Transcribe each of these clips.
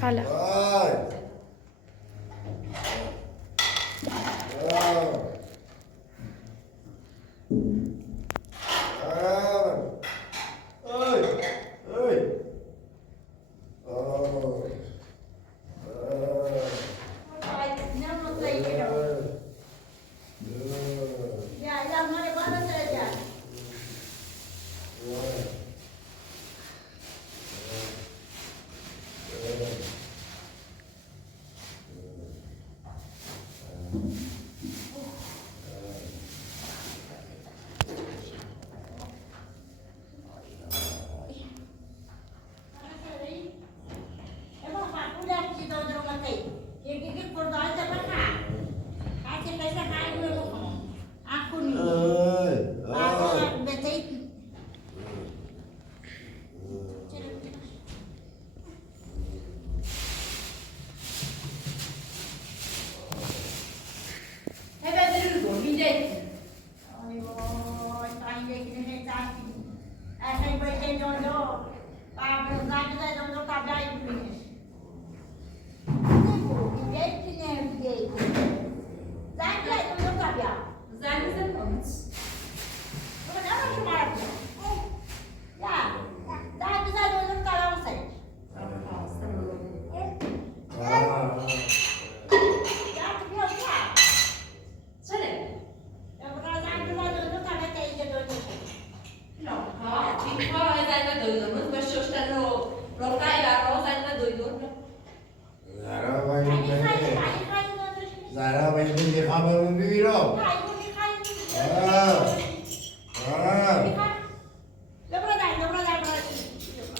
سلام.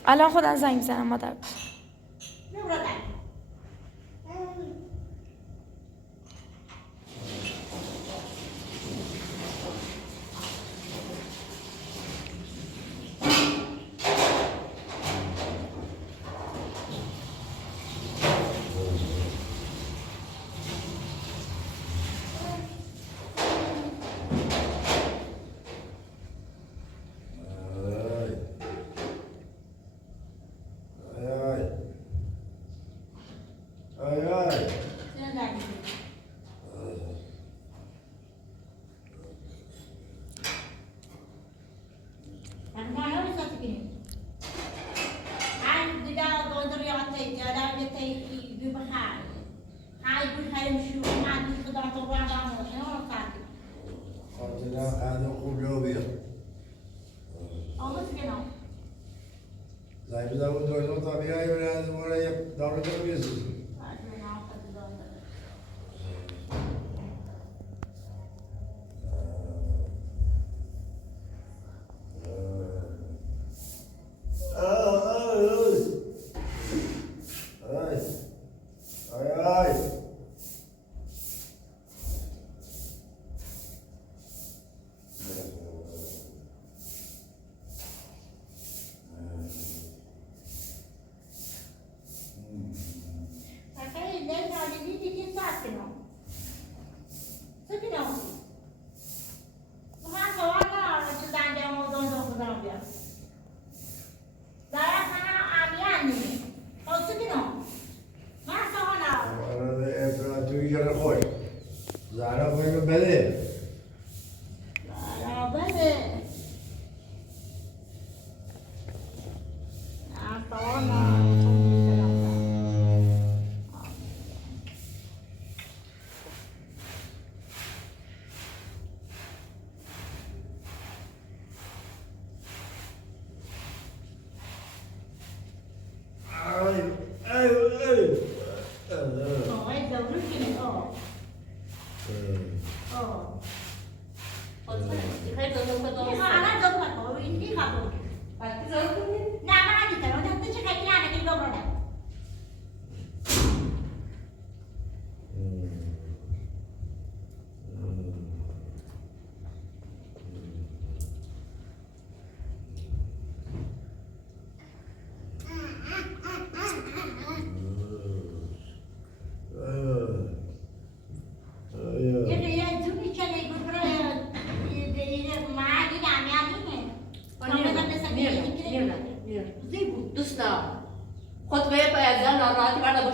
الان خودم زنگ میزنم مادر.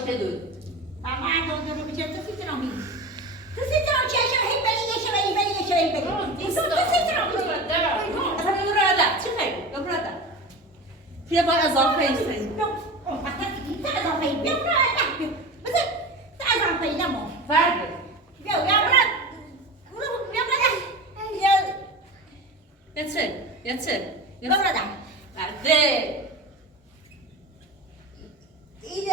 که دود من دندون رو میچرم تو سیترام میری تو سیترام چه هی بری یه شوی بری یه شوی بری تو سیترام میری اصلا یه براده چی خیلی؟ یه براده بیا با اضافه ایستی تا اضافه بیا براده بذار تا اضافه نمو فرده بیا براده بیا براده یه چه بیا براده فرده این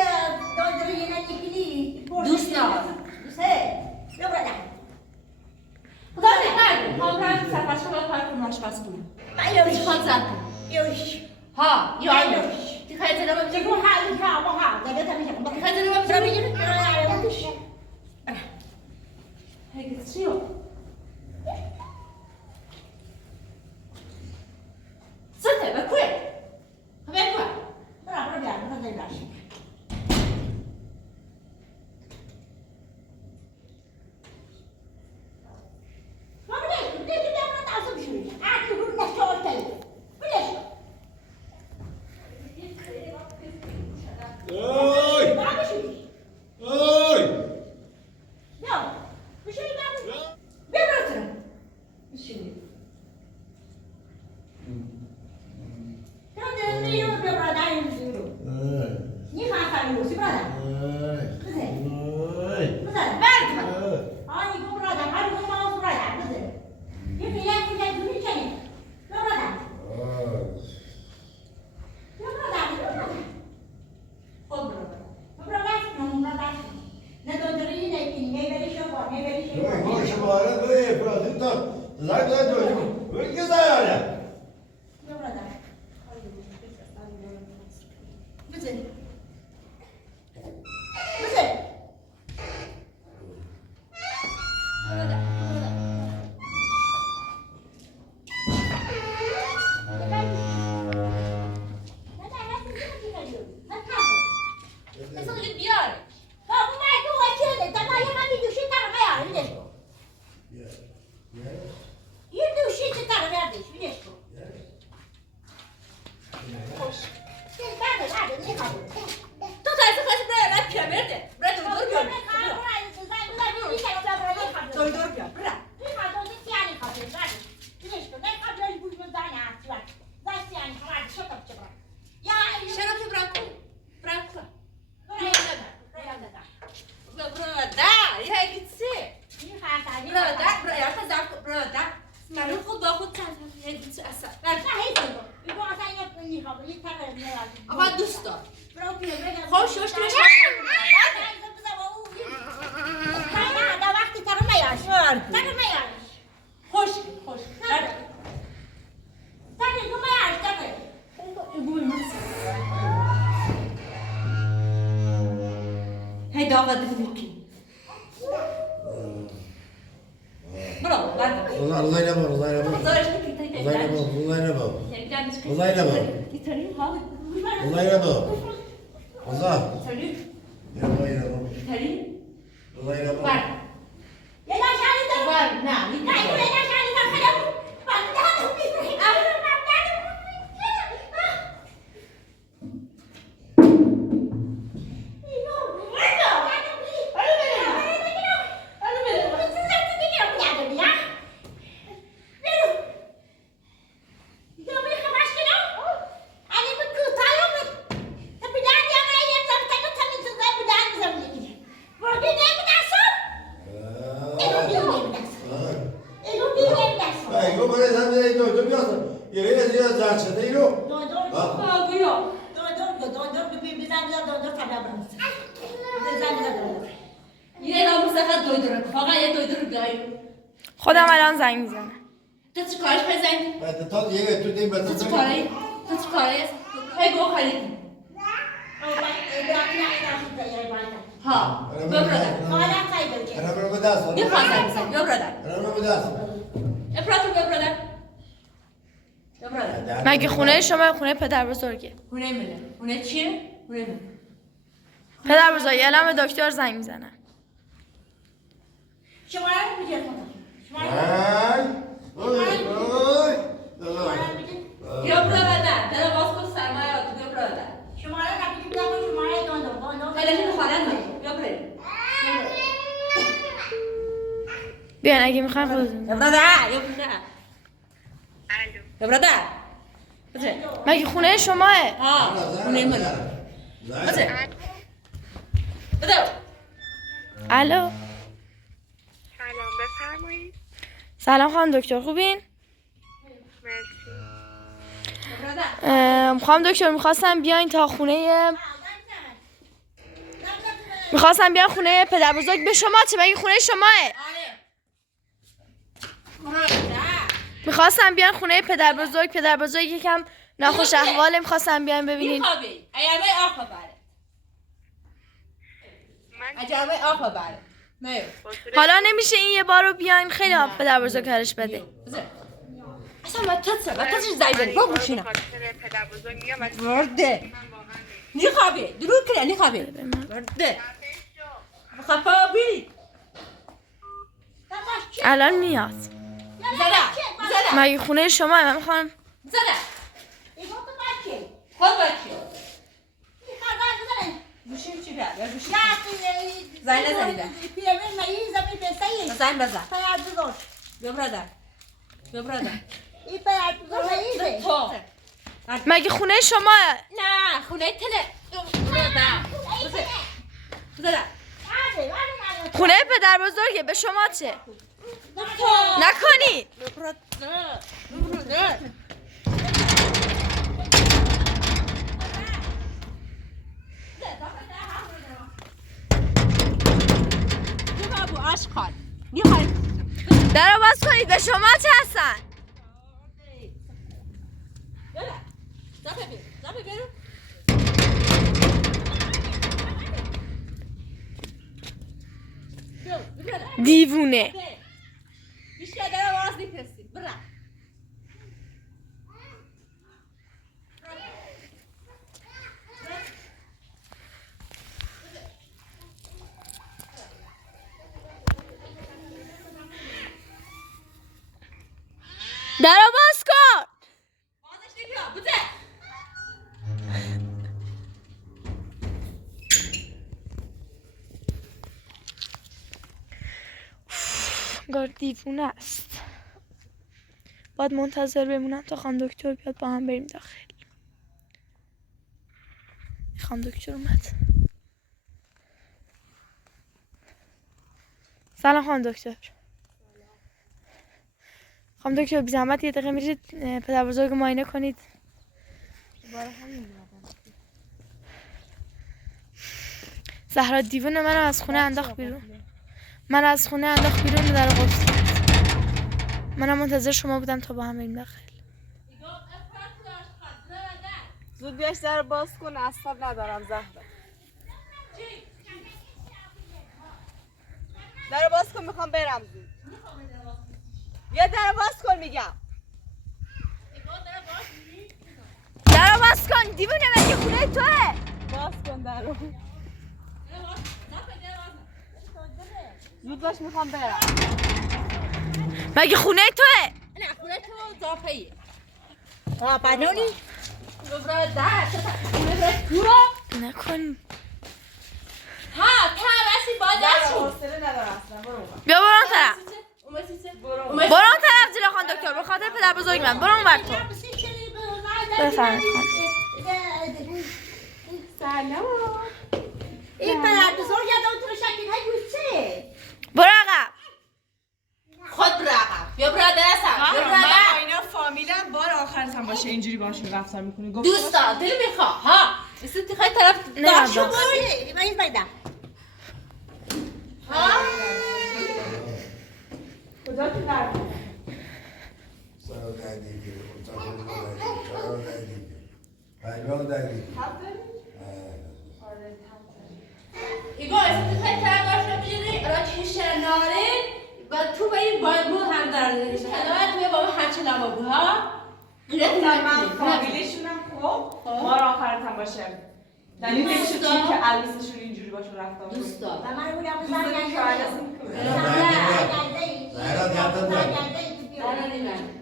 دندون یه نگیری دوست ندارم دوسته بیا براده خدا نگرد کامران سفرش رو کار کنم آشپز کنم ایوش خود زد کن ایوش ها یا ایوش دی خواهی زنه با چگو حالی که با ها داره تا میشه دی خواهی زنه با برو بگیر برو بگیر هیگه چیو سته بکوی بکوی برو بیار برو بیار آقا دوست دار خوش شوش توش خوش خوش هی داغ دفکی برو بعد والله ينبغي والله ينبغي زارش نکی والله ينبغي والله ينبغي یعنی جانش والله ينبغي گیتاری ها والله ينبغي والله گیتاری ينبغي ينبغي گیتاری والله ينبغي بر بر نه گیتاری ايوه ما لازم دو بياض يريد زيادة زعل شديرو بیا یه ناموس فقط دویدره فقط یه دویدره بیایی خودم الان زنگ میزنم. تو چی کارش بزنی؟ بعد تا دیگه تو دیم بس تو چی کاری؟ تو چی کاری؟ هی گو خالی ها بیا برادر انا برو بداس بیا خواستم بزن بیا برادر انا برو بداس افراتو بیا برادر بیا برادر مگه خونه شما خونه پدر بزرگه؟ خونه منه خونه چیه؟ خونه منه پدر بزرگ الان به دکتر زنگ میزنم. بیا برادر در باز کن سرمایه تو بیا برادر تلفن خانه میخوام خودتون. یا برادر یا نه. یا برادر. بچه. مگه خونه شماه؟ خونه منه. بچه. بده. الو. سلام بفرمایید. سلام خانم دکتر خوبین؟ مرسی. خانم دکتر میخواستم بیاین تا خونه میخواستم بیان خونه پدر بزرگ به شما چه مگه خونه شماه؟ میخواستم بیان خونه پدر بزرگ یکم ناخوش احواله میخواستم بیان ببینین. میخوابی. ایامه آخه بره. عجبه آخه بره. میو. حالا نمیشه این یه بار رو بیاین خیلی پدر بزرگ کارش بده. اصلا وقتش زنگ بزنی. برو بشینم. خاطر پدر بزرگ میام. ورده. نیخوابی. درو کنه نیخوابی. ورده. خفابی. الان میاد. زده. مگه خونه شما من میخوام زده. ای تو بچه خود بچه. این خبر زنه بشین چی بیاد؟ بشین. زنگ نزنیده پیرمرد مریض زمین بسیاری زنگ بزن. پدر بزرگ بیا برادر. این پدر بزرگ مریضه تو. مگه خونه شما نه خونه تله. برادر. زده. خونه پدر بزرگه به شما چه تو. نکنی برادر. بابو آشغال. میخوای در رو باز کنید به شما چه هستن بله. زبه برو. دیوونه بیشتر در آواز نیستی. برا. در رو باز کن بازش نگیرم. بوده. انگار دیوونه است باید منتظر بمونم تا خانم دکتر بیاد با هم بریم داخل خانم دکتر اومد سلام خانم دکتر خانم دکتر بی زحمت یه دقیقه میرید پدر بزرگ معاینه کنید زهرا دیوونه منو از خونه انداخت بیرون در قفل کرد منم منتظر شما بودم تا با هم بریم داخل زود بیاش در باز کن اصاب ندارم زهرا در باز کن میخوام برم زود بیا در باز کن میگم در رو باز کن دیوونه مگه خونه توه باز کن در رو زود باش میخوام برم مگه خونه توه نه خونه تو زافهیه. پنونی برادر. خونه تو. نکن ها تا وسی بادرشون. حوصله ندارم اصلا برو بیا برو اون طرف برو. برو اون طرف زیرا خان دکتر به خاطر پدر بزرگ من برو اون بر تو بفرمایید سلام این پدر بزرگ یادم تو شکل های یوسه برو عقب خود برو عقب. بیا برادر هستم. بیا من برادر. اینا فامیلم بار آخرت هم باشه اینجوری باشون رفتار میکنی دوستا دل میخوا. ها. استی خیلی طرف نه داشت بابا. من این پیدا ها. کجا تو در ایگو استی خیلی طرف داشت بیاری را چیشه ناره و تو به این باید مو هم داره کنار توی بابا هرچی نبابو ها. من فامیلیشونم خب بار آخرت هم باشه دلیل نمیشه چی که عروسشون اینجوری باشون رفتار کنی دوستا. و من بودم دوست داری که عروس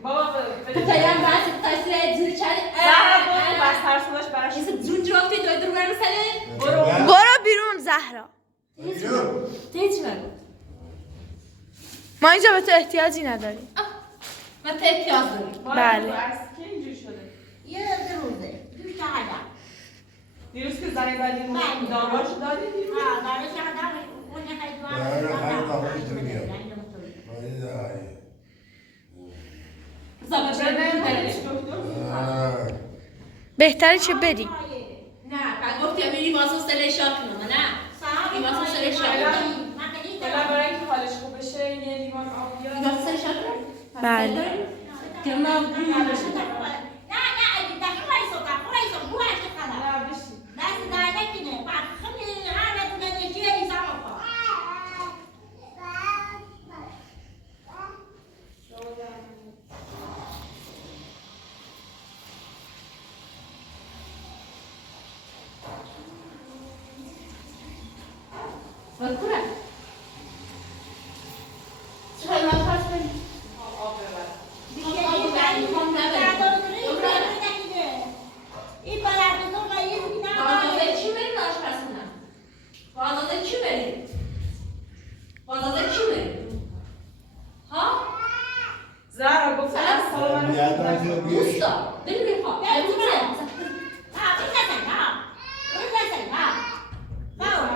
بابا پیام باز تاثیر زیر چاله. زهرا برو بس ترسوناش براش این زون جواب توی دو برم ساله. برو بیرون زهرا تیچ من. ما اینجا به تو احتیاجی نداریم. من تا احتیاج داریم. بله. از که اینجور شده؟ یه روزه 2 تا هدف. دیروز که زنگ زدیم بله. داماشو دادیم دیروز؟ دارش هدف اون خیلی زمان چرا بریم نمی‌بریش بریم. دکتر؟ بهتره چه بریم. نه بعد گفتی میری واسه سلشات کنم نه. این واسه سلشات کنم. فعلا برای اینکه حالش خوب بشه یه لیوان آب بیار. این واسه سلشات کنم. بله. کنم نه اگه داشت وایسا بو هست خلا. نه بشین. دست در نکنه. بعد خیلی حالت نمیشه ایسا بکن. بکره. چرا نفس کنی؟ آب ببر. این برای تو باید بازازه چی بریم آشپزخونه؟ بازازه چی بریم؟ بازازه چی بریم؟ ها؟ زهرا گفت سلام علیکم. دوستا بریم بخواب.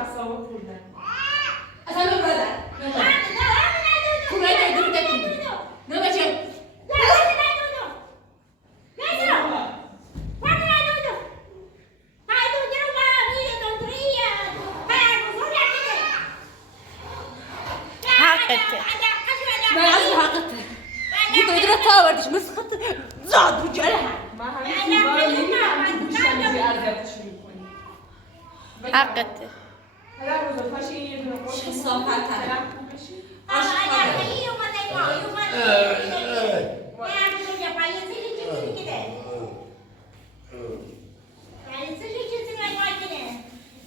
اعصابو خوردن. اصلا برادر. تو باید دور دکنی. نه بچه. حقته. من از حقته. این باید تا آوردش مسخط زاد بود جاله. من همین سیگار رو می‌بینم تو گوشم اینجوری اذیتش می‌کنی. حقته. پدر بزرگ پاش این یه دونه قرص چه صافت هست. پدرم خوب بشی.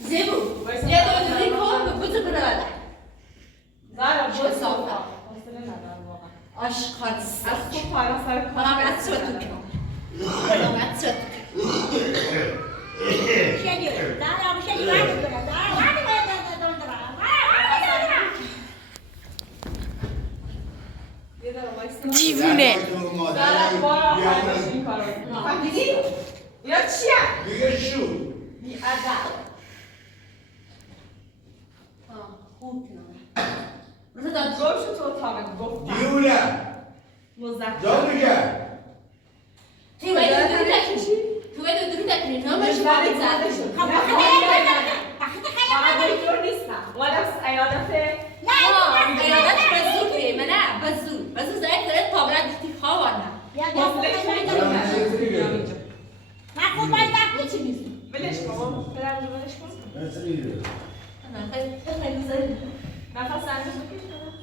زیبو. یه دو کن به بوده برادر. زهرا چه برو صافت. حوصله ندارم واقعا. آشقال از صبح تا الان سر کار. مقامت شد تو کنم. مقامت شد تو کنم. یه دقیقه وایسا. دیوونه. زهرا بار آخر باشه این کارو. فهمیدی؟ اینا چیه؟ دیگه شو بی‌ادب. خوب کنم. روزه داد. گم شو تو اتاقت گفتم. دیونه مزخرف. جا میگه تو باید دور دکنی. تو باید دور دکنی. نامش باید زده شد. من دکتر نیستم. مادم عیادت عیادت بزرگه. من نه بزرگ. بزرگ زاید داره تابلت دیختی خوابانه. ولش کن. پدر بزرگ ولش کن. نه خیلی زاید. نفس انداز بکش کنم.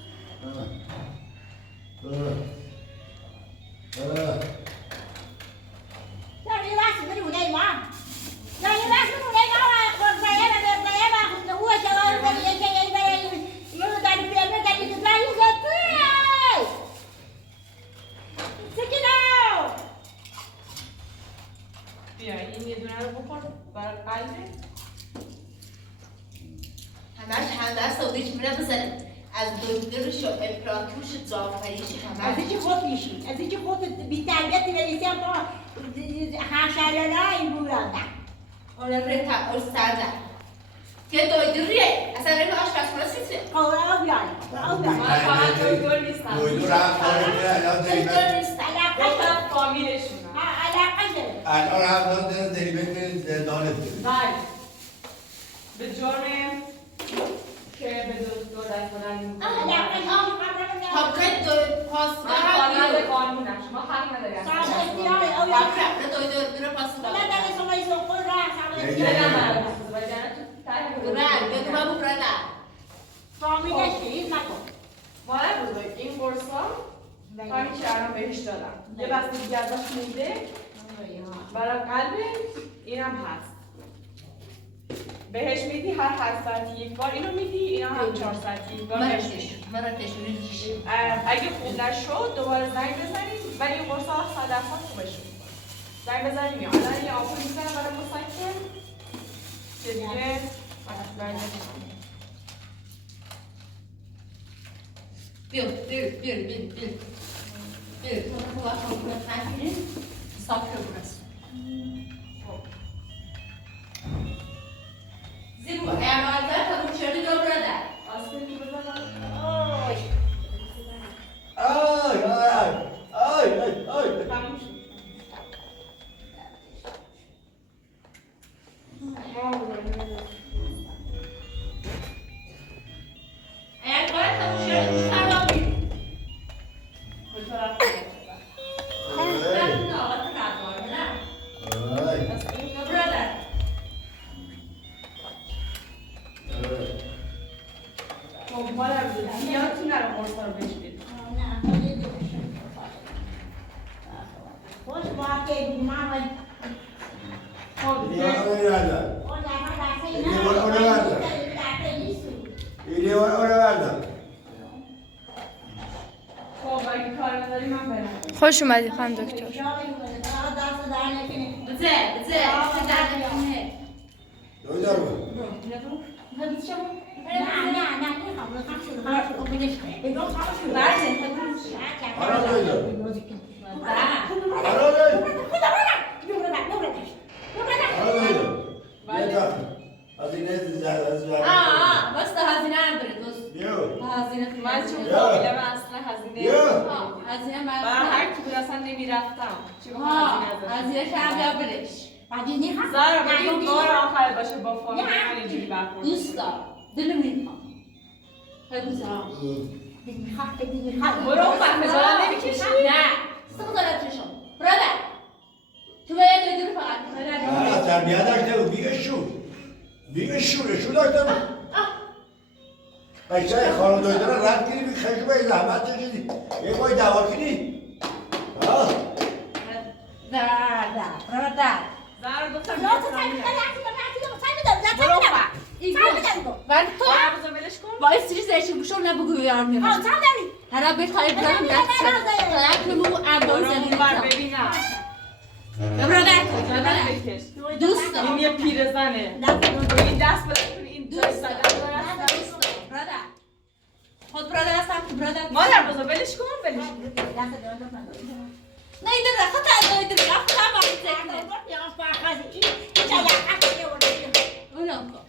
بیا این یه دونه رو بخور برای قلبه. همش سعودیش میره بزنم. از دکترش و امپراتورش جعفریش همه. از اینکه خود میشی، از اینکه خود بی تربیتی بریسی هم با حشرالله این بوراده. حالا ره تا استاده. که دویدریه. اصلا ره آشپزخونه سیسه. قوله او بیاری، او بیاری. من فقط دکتر نیستم. دویدو رفت داره الان دکتر نیست. گفتم فامیلشونم. علاقه داره. الان رفت داره دریبت زندانت بله. به جرم که به دکتر دست بدن حقیقت دو پاسگاه من کارمند بیرون. قانونم. شما حق نداری از ساعت من. اختیاری او بیاری. حقیقت دویدو بیرون پاسگاه. من در سوای سوکل را سوای دلم برای بسید. ولی جنت تو تایی برای بگو ما بکرده. فامیلش که هیچ نکن. مادر بزرگ این قرصا کاری که الان بهش دادم. یه بسته دیگه ازش مونده برای قلب اینم هست. بهش میدی هر ساعتی یک بار اینو میدی، اینا هم 4 ساعتی یک بار بهش میدی. اگه خوب نشد دوباره زنگ بزنید ولی این قرصا 100% خوبش میکنه. زنگ بزنید میاد. الان یه آمپول میزنم برای مسکن که دیگه بیا تو باید خواهد نگیریم حساب رو برسون زیبو اعمالگر تموم شده دو برادر آسته که بزنم تموم شد اگر باید تموم شده سلام بید خوش اومدی خانم دکتر. بزه در نکنه بس هزینه نداره دوست هزینه من چون فامیلم اصلا هزینه هزینه برای هر کی بود اصلا نمیرفتم چون هزینه کم یا برش زارا بگیم بار آخر باشه با فامیل من اینجوری برخورد دوست دارم دلم میخوام خیلی زارم برو اون وقت خجالت نمیکشی؟ نه خجالت کشم برادر تو باید دو فقط تربیه داشته و بیگه شو داشته بود بچه خانم دایده را رد کنی بی خشو باید زحمت چشیدی یه باید دوا کنی برادر زارا گفتم ولی تو بزن ولش کن باید سری زرشی بشم نبگو بیارم میرم هر بخوای برم نتیجه نمو انداز برو اون بر ببینم برادر بکش دوست دارم این یه پیرزنه این دست بلد کنی این دوست دارم برادر خود برادر هستم برادر مادر بزن ولش کن نه این در خود از دایده رفت هم آقای اونم کن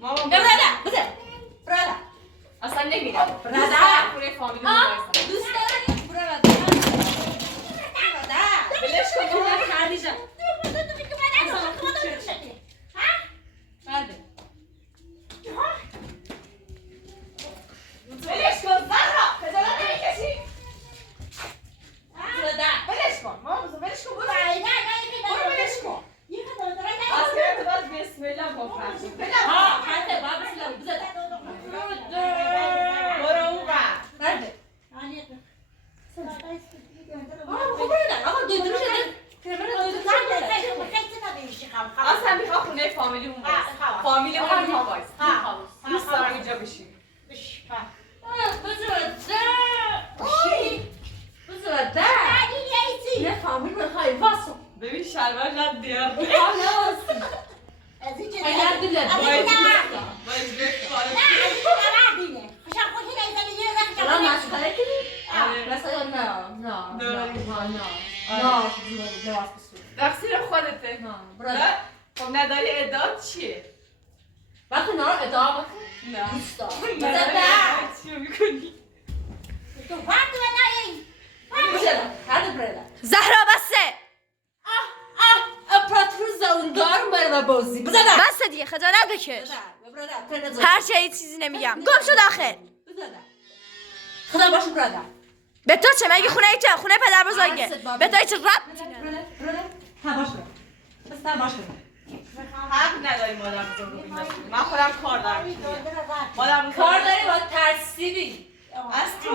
مامان برادر بزن برادر اصلا نمیرم برادر خونه فامیلی دوست دارم برادر ولش کن مامان خدیجه ولش کن زهرا خجالت نمیکشی ولش کن مامان بزن ولش کن برو ولش کن اصلا تو باید بسم الله بفرشی برو اون بر اصلا میخوام خونه فامیلی اون باید فامیلی اون باید دوست دارم اینجا بشیم ببین شلوار جد دیار باید تقصیر خودته خب نداری ادعا چیه؟ وقتی اینا رو ادعا بکن نه دوست دارم چیه میکنی؟ زهرا بسه امپراتور زاوندار بره و بازی بزنم بسه دیگه خجالت بکش هر چه چیزی نمیگم گم شو داخل خدا باشه برادر به تو چه مگه خونه چه خونه پدر بزرگه به تو چه ربطی حق نداری مادر بزرگ رو بیندازی من خودم کار دارم مادر کار داری با ترسیبی از تو؟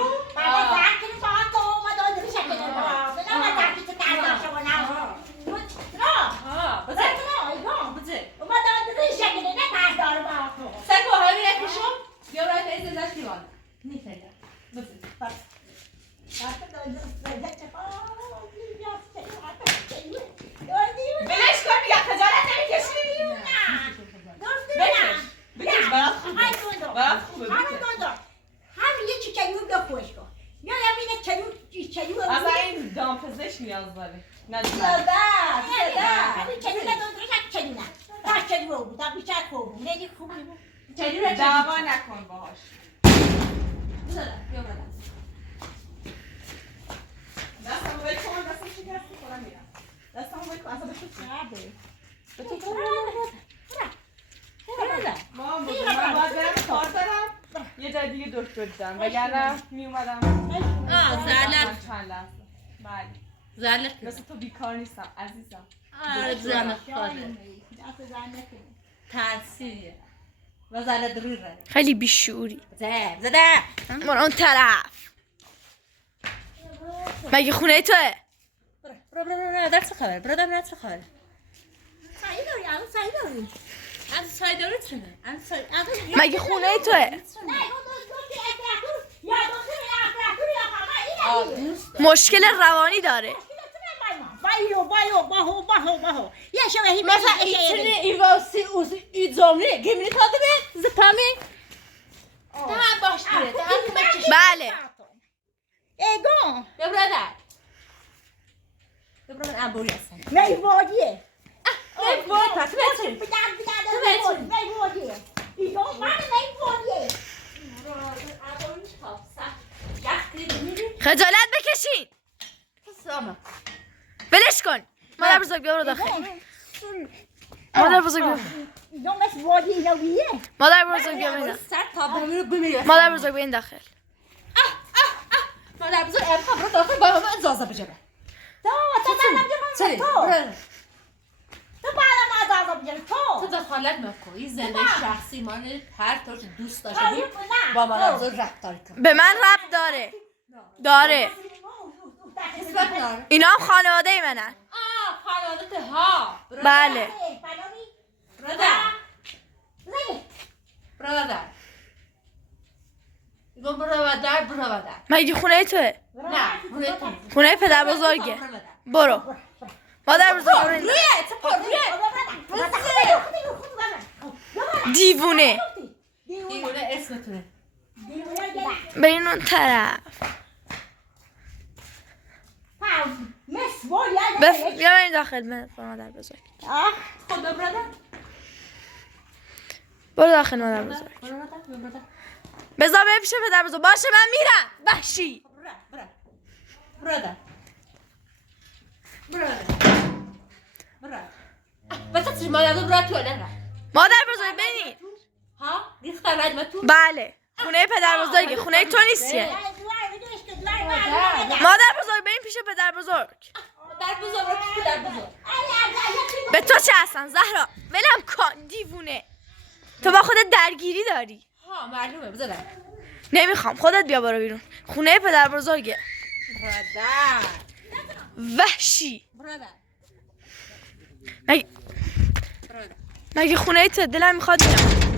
سکو همین یکیشون بیا برای تایی زندش دیوان نیفته بلش کن میگه خجالت نمیکشی؟ بکش برات خوبه بکش دو خوش کن یا بینه چلو اصلا این دامپزشک نیاز داره نه همین چلو نداره چلو نه تا چلو رو بود تا بیشتر خوب نه خوبی بود چلی رو دعوا نکن باهاش بیا بالا دستم رو بکن دستم شکستی کنم میرم دستم رو بکن اصلا به تو مام من باید برم کار دارم یه جای دیگه دکتر دیدم وگرنه میومدم زلت چند لحظه بله زلت مثل تو بیکار نیستم عزیزم زلت خواهده ترسیه و زلت روی رده خیلی بیشعوری. زده برو اون طرف. مگه خونه توه؟ برو در چه خبر؟ برو در چه خبر؟ سعی داری الان سعی داری از سایداره چونه؟ مگه خونه توه؟ نه یا مشکل روانی داره. بایو یه شبهی مثلا ایتونه ایواسی اوزی ایزومنی گیمینی تاده به زپامی ده باش بیره ده کمکش بله. ایگون بیا برادر بیا برادر انبوری هستن میوادیه نه بود پس بچه میوادیه ایگون من میوادیه خجالت بکشین. ولش کن. مادر بزرگ بیا برو داخل. مادر بزرگ بیا. ایگون مثل وادی نویه مادر بزرگ بیا برو داخل. سر تا بمیره بمیره مادر بزرگ بیا این داخل. مادر بزرگ ارفا برو داخل با همه اجازه بجبه تو من سری تو برادر تو بعد ما دادم بجم تو تو دخالت نکن این زنده شخصی مانه هر طور که دوست داشته نه. بود با مادر بزرگ رفتار کن به من ربط داره. داره. نسبت داره اینا هم خانواده منن. خانوادت ها بله. برادر بگم برادر مگه خونه توه؟ نه روی تو خونه پدر بزرگه. برو. مادر بزرگ برو این رویه داخل. تو پر رویه دیوونه. دیوونه اسمتونه برین اون طرف. بیا برین داخل. من مادر بزرگ. خدا برادر برو داخل مادر بزرگ. برادر بذار بره پیش پدر بزرگ. باشه من میرم. وحشی. برادر بس چی مادر بزرگ برات تو نه مادر بزرگ ببین. ها ریختن رجمتون بله. خونه پدر بزرگه. خونه تو نیستیه. مادر بزرگ بریم پیش پدر بزرگ. در بزرگ رو در بزرگ به تو چه هستن زهرا؟ ولم کن دیوونه. تو با خودت درگیری داری. ها معلومه بزرگ نمیخوام. خودت بیا برو بیرون. خونه پدر بزرگه. برادر وحشی. برادر مگه خونه تو دلم میخواد اینم.